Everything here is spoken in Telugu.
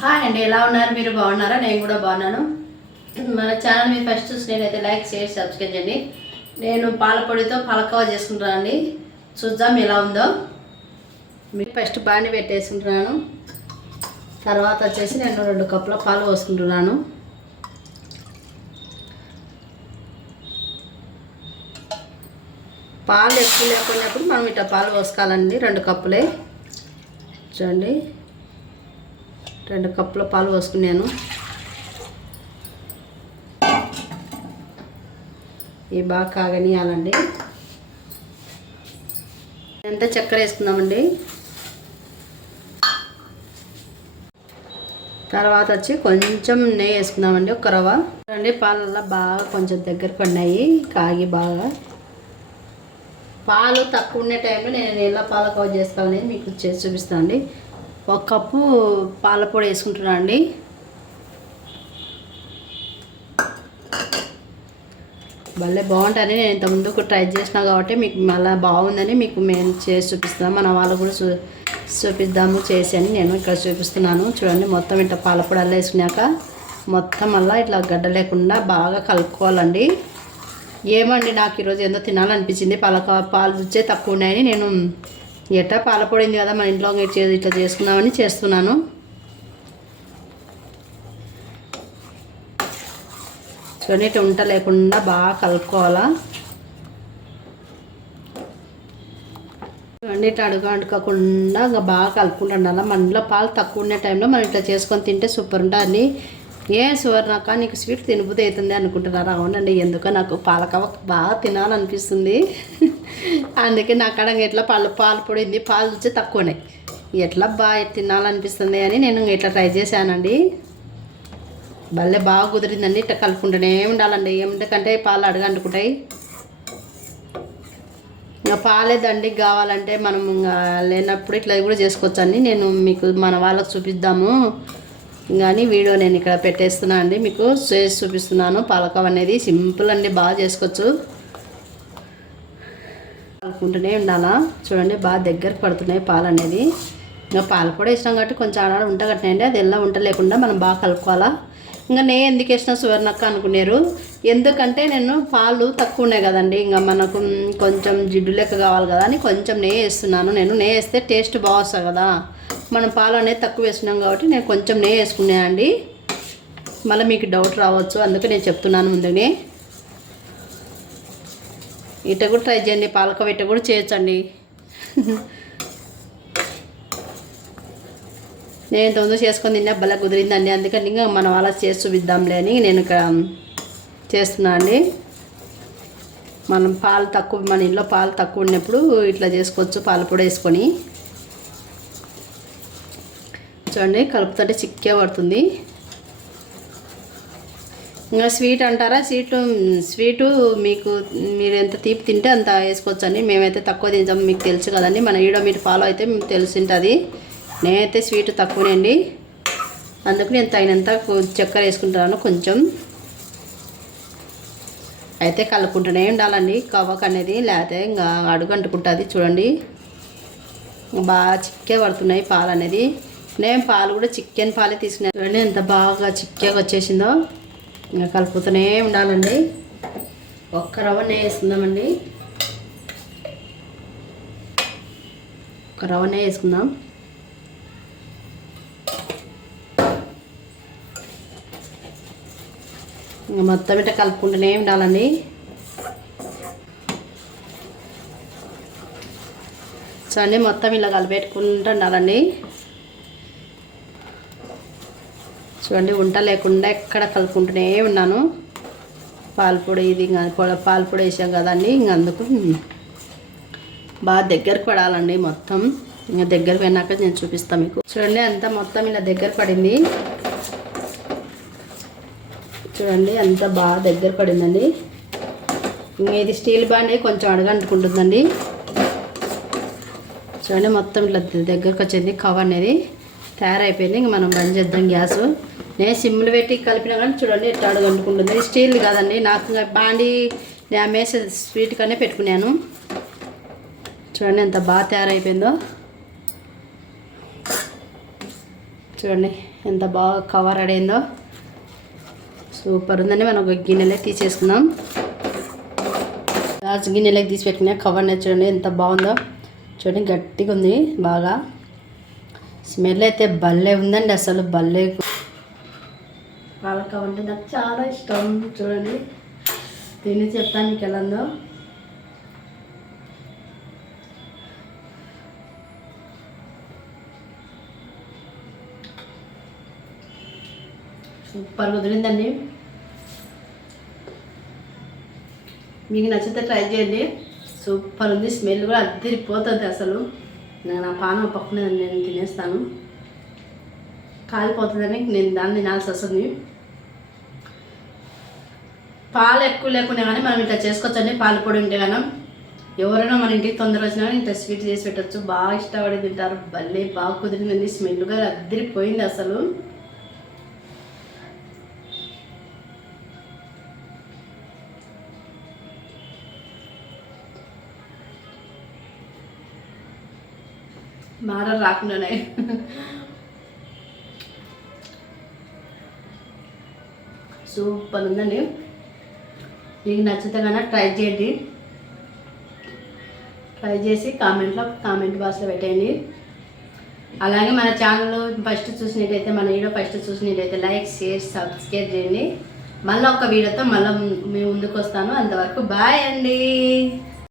హాయ్ అండి ఎలా ఉన్నారు? మీరు బాగున్నారా? నేను కూడా బాగున్నాను. మన ఛానల్ మీరు ఫస్ట్ చూసి నేనైతే లైక్ షేర్ సబ్స్క్రైబ్ చేయండి. నేను పాల పొడితో పాలకవ చేసుకుంటున్నానండి. చూద్దాం ఎలా ఉందో. మీరు ఫస్ట్ బాగానే పెట్టేసుకుంటున్నాను. తర్వాత వచ్చేసి నేను రెండు కప్పుల పాలు పోసుకుంటున్నాను. పాలు ఎక్కువ లేకున్నప్పుడు మనం ఇట్లా పాలు పోసుకోవాలండి రెండు కప్పులే. చూడండి. రెండు కప్పుల పాలు పోసుకున్నాను. ఇవి బాగా కాగనియాలండి. ఎంత చక్కెర వేసుకుందామండి? తర్వాత వచ్చి కొంచెం నెయ్యి వేసుకుందామండి ఒక రవ అండి పాలల్లో బాగా కొంచెం దగ్గర పడినాయి కాగి బాగా. పాలు తక్కువ ఉండే టైంలో నేను ఎలా కవర్ చేసుకోవాలనేది మీకు చేసి చూపిస్తాను అండి ఒక కప్పు పాలపొడి వేసుకుంటున్నాను అండి భలే బాగుంటుంది నేను ఇంత ముందుకు ట్రై చేసిన కాబట్టి మీకు మళ్ళీ బాగుందని మీకు మేము చేసి చూపిస్తాం మన వాళ్ళు కూడా చూ చూపిద్దాము చేసి అని నేను ఇక్కడ చూపిస్తున్నాను. చూడండి మొత్తం ఇట్లా పాలపొడి అల్ల వేసుకున్నాక మొత్తం అలా ఇట్లా గడ్డ లేకుండా బాగా కలుపుకోవాలండి. ఏమండి నాకు ఈరోజు ఏందో తినాలనిపించింది. పాలక పాలు చూచే తక్కువ ఉన్నాయని నేను ఎట్టా పాలపొడింది కదా మన ఇంట్లో ఇట్లా ఇట్లా చేసుకుందామని చేస్తున్నాను. చూడండి ఇట్లా ఉంట లేకుండా బాగా కలుపుకోవాలా. చూడండి ఇట్లా అడుగు అంటుకోకుండా ఇంకా బాగా కలుపుకుంటుండాలి మన ఇంట్లో పాలు తక్కువ ఉండే టైంలో మనం ఇట్లా చేసుకొని తింటే సూపర్ ఉంటుంది ఏ సువర్ణక నీకు స్వీట్ తినబుద్ధి అవుతుంది అనుకుంటున్నారా? అవునండి ఎందుకో నాకు పాలకవ బాగా తినాలనిపిస్తుంది. అందుకే నా కాడ ఎట్లా పాలు పాలు పొడింది పాలు రుచి తక్కువనే. ఎట్లా బాగా తినాలనిపిస్తుంది అని నేను ఇట్లా ట్రై చేశానండి. భలే బాగా కుదిరిందండి ఇట్లా కలుపుకుంటూనే ఉండాలండి. ఎందుకంటే పాలు అడగంటుకుంటాయి. ఇంకా పాలే దండికి కావాలంటే మనం ఇంకా లేనప్పుడు ఇట్లా కూడా చేసుకోవచ్చు అండి నేను మీకు మన వాళ్ళకి చూపిద్దాము. కానీ వీడియో నేను ఇక్కడ పెట్టేస్తున్నా అండి మీకు. చేసి చూపిస్తున్నాను. పాలకం అనేది సింపుల్ అండి బాగా చేసుకోవచ్చు. కలుపుకుంటూనే ఉండాలా? చూడండి బాగా దగ్గరకు పడుతున్నాయి పాలు అనేది ఇంకా పాలు కూడా ఇష్టం కాబట్టి కొంచెం ఆడ ఉంట కట్టినాయండి అది ఎలా ఉంట లేకుండా మనం బాగా కలుపుకోవాలా? ఇంకా నేను ఎందుకు వేసినా సువర్ణక్క అనుకున్నారు? ఎందుకంటే నేను పాలు తక్కువ ఉన్నాయి కదండి. ఇంకా మనకు కొంచెం జిడ్డు లెక్క కావాలి కదా అని కొంచెం నెయ్యి వేస్తున్నాను. నేను నెయ్యి వేస్తే టేస్ట్ బాగా వస్తుంది కదా. మనం పాలు అనేది తక్కువ వేసినాం కాబట్టి నేను కొంచెం నెయ్యి వేసుకున్నానండి. మళ్ళీ మీకు డౌట్ రావచ్చు. అందుకే నేను చెప్తున్నాను ముందునే ఇట కూడా ట్రై చేయండి పాలక ఇట కూడా చేయొచ్చండి. నేను తొందర చేసుకుని చేసుకొని తిన్నా భలే కుదిరిందండి. అందుకని ఇంకా మనం అలా చేసి చూపిద్దాంలే అని నేను ఇక్కడ చేస్తున్నా అండి. మనం పాలు తక్కువ మన ఇంట్లో పాలు తక్కువ ఉన్నప్పుడు ఇట్లా చేసుకోవచ్చు పాలు పొడి వేసుకొని. చూడండి కలుపుతుంటే చిక్కే పడుతుంది. ఇంకా స్వీట్ అంటారా? స్వీట్ స్వీటు మీకు మీరు ఎంత తీపి తింటే అంత వేసుకోవచ్చండి. మేమైతే తక్కువ తింటాం మీకు తెలుసు కదండి. మన ఈడో మీరు ఫాలో అయితే మీకు తెలిసింటుంది. నేనైతే స్వీట్ తక్కువనే అండి. అందుకు నేను తగినంత చక్కెర వేసుకుంటున్నాను కొంచెం. అయితే కలుపుకుంటూనే ఉండాలండి. కవ్వక అనేది లేకపోతే ఇంకా అడుగు అంటుకుంటుంది చూడండి. బాగా చిక్కే పడుతున్నాయి పాలు అనేది నేను పాలు కూడా చికెన్ పాలే తీసుకున్నాను చూడండి ఎంత బాగా చిక్కగా వచ్చేసిందో. ఇంకా కలుపుతూనే ఉండాలండి. ఒక్క రవ్వ నెయ్యి వేసుకుందామండి. ఒక రవ్వ నెయ్యి వేసుకుందాం. ఇంకా మొత్తం ఇట్లా కలుపుకుంటూనే ఉండాలండి. చూడండి మొత్తం ఇలా కలిపెట్టుకుంటూ ఉండాలండి. చూడండి వంట లేకుండా ఎక్కడ కలుపుకుంటూనే ఉన్నాను. పాలపొడి ఇది ఇంకా పాలపొడి వేసాం కదండి ఇంక అందుకు బాగా దగ్గరకు పడాలండి మొత్తం. ఇంకా దగ్గర పోయినాక నేను చూపిస్తాను మీకు. చూడండి అంతా మొత్తం ఇలా దగ్గర పడింది. చూడండి అంత బాగా దగ్గర పడిందండి. ఇది స్టీల్ బాండే కొంచెం అడగంటుకుంటుందండి. చూడండి మొత్తం ఇట్లా దగ్గరకు వచ్చింది కవర్ అనేది తయారైపోయింది. ఇంక మనం బంద్ చేద్దాం గ్యాస్. నేను సిమ్లు పెట్టి కలిపినా కానీ చూడండి ఎట్లా అడగంటుకుంటుంది. స్టీల్ కాదండి నాకు బాండి నేను అమ్మేసే స్వీట్ కనే పెట్టుకున్నాను. చూడండి ఎంత బాగా తయారైపోయిందో. చూడండి ఎంత బాగా కవర్ అడైందో. సూపర్ ఉందండి. మనం ఒక గిన్నెలోకి తీసేసుకుందాం. గ్లాస్ గిన్నెలోకి తీసి పెట్టుకున్నా కవర్ చూడండి ఎంత బాగుందో. చూడండి గట్టిగా ఉంది బాగా. స్మెల్ అయితే భలే ఉందండి అసలు భలే పాలకా అంటే నాకు చాలా ఇష్టం. చూడండి. తిని చెప్తాను మీకు ఎలా ఉందో. సూపర్ కుదిరిందండి మీకు నచ్చితే ట్రై చేయండి. సూపర్ ఉంది. స్మెల్ కూడా అద్దరిపోతుంది అసలు. నా పానం పక్కనే నేను తినేస్తాను. కాలిపోతుందని నేను దాన్ని తినాల్సి వస్తుంది. పాలు ఎక్కువ లేకుండా కానీ మనం ఇట్లా చేసుకోవచ్చండి. పాలు పొడి ఉంటే కానీ ఎవరైనా మన ఇంటికి తొందర వచ్చినా కానీ ఇంత స్వీట్ చేసి పెట్టచ్చు. బాగా ఇష్టపడి తింటారు. భలే బాగా కుదిరిందండి. స్మెల్గా అద్దరిపోయింది అసలు. మార రాకుండానే సూపర్ ఉందండి మీకు నచ్చితే కన్నా ట్రై చేయండి. ట్రై చేసి కామెంట్లో కామెంట్ బాక్స్లో పెట్టండి అలాగే మన ఛానల్ ఫస్ట్ చూసినట్టయితే మన వీడియో ఫస్ట్ చూసినట్టయితే లైక్ షేర్ సబ్స్క్రైబ్ చేయండి. మళ్ళీ ఒక వీడియోతో మళ్ళీ మేము ముందుకు వస్తాను అంతవరకు బాయ్ అండి.